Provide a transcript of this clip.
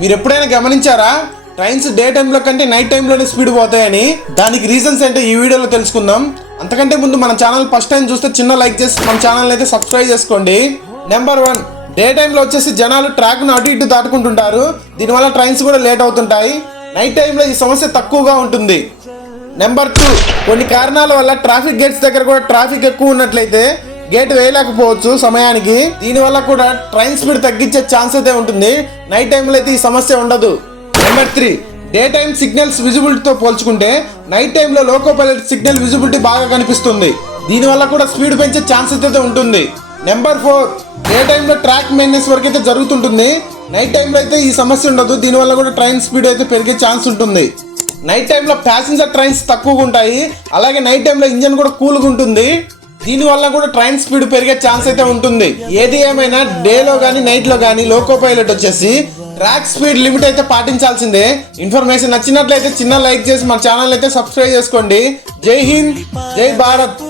మీరు ఎప్పుడైనా గమనించారా ట్రైన్స్ డే టైంలో కంటే నైట్ టైంలోనే స్పీడ్ పోతాయని? దానికి రీజన్స్ ఏంటో ఈ వీడియోలో తెలుసుకుందాం. అంతకంటే ముందు మన ఛానల్ ఫస్ట్ టైం చూస్తే చిన్న లైక్ చేసి మన ఛానల్ అయితే సబ్స్క్రైబ్ చేసుకోండి. నెంబర్ 1, డే టైంలో వచ్చేసి జనాలు ట్రాక్ను అటు ఇటు దాటుకుంటుంటారు. దీనివల్ల ట్రైన్స్ కూడా లేట్ అవుతుంటాయి. నైట్ టైంలో ఈ సమస్య తక్కువగా ఉంటుంది. నెంబర్ 2, కొన్ని కారణాల వల్ల ట్రాఫిక్ గేట్స్ దగ్గర కూడా ట్రాఫిక్ ఎక్కువ ఉన్నట్లయితే గేట్ వేయలేకపోవచ్చు సమయానికి. దీనివల్ల కూడా ట్రైన్ స్పీడ్ తగ్గించే ఛాన్స్ అయితే ఉంటుంది. నైట్ టైంలో అయితే ఈ సమస్య ఉండదు. నెంబర్ 3, డే టైమ్ సిగ్నల్స్ విజిబిలిటీతో పోల్చుకుంటే నైట్ టైంలో లోకో పైలట్ సిగ్నల్ విజిబిలిటీ బాగా కనిపిస్తుంది. దీనివల్ల కూడా స్పీడ్ పెంచే ఛాన్సెస్ అయితే ఉంటుంది. నెంబర్ 4, డే టైంలో ట్రాక్ మెయింటెనెన్స్ వర్క్ అయితే జరుగుతుంటుంది. నైట్ టైంలో అయితే ఈ సమస్య ఉండదు. దీనివల్ల కూడా ట్రైన్ స్పీడ్ అయితే పెరిగే ఛాన్స్ ఉంటుంది. నైట్ టైంలో ప్యాసింజర్ ట్రైన్స్ తక్కువగా ఉంటాయి. అలాగే నైట్ టైంలో ఇంజన్ కూడా కూల్గా ఉంటుంది. దీనివల్ల కూడా ట్రైన్ స్పీడ్ పెరిగే ఛాన్స్ అయితే ఉంటుంది. ఏది ఏమైనా డేలో కానీ నైట్లో కానీ లోకో పైలట్ వచ్చేసి ట్రాక్ స్పీడ్ లిమిట్ అయితే పాటించాల్సిందే. ఇన్ఫర్మేషన్ నచ్చినట్లయితే చిన్న లైక్ చేసి మన ఛానల్ అయితే సబ్స్క్రైబ్ చేసుకోండి. జై హింద్, జై భారత్.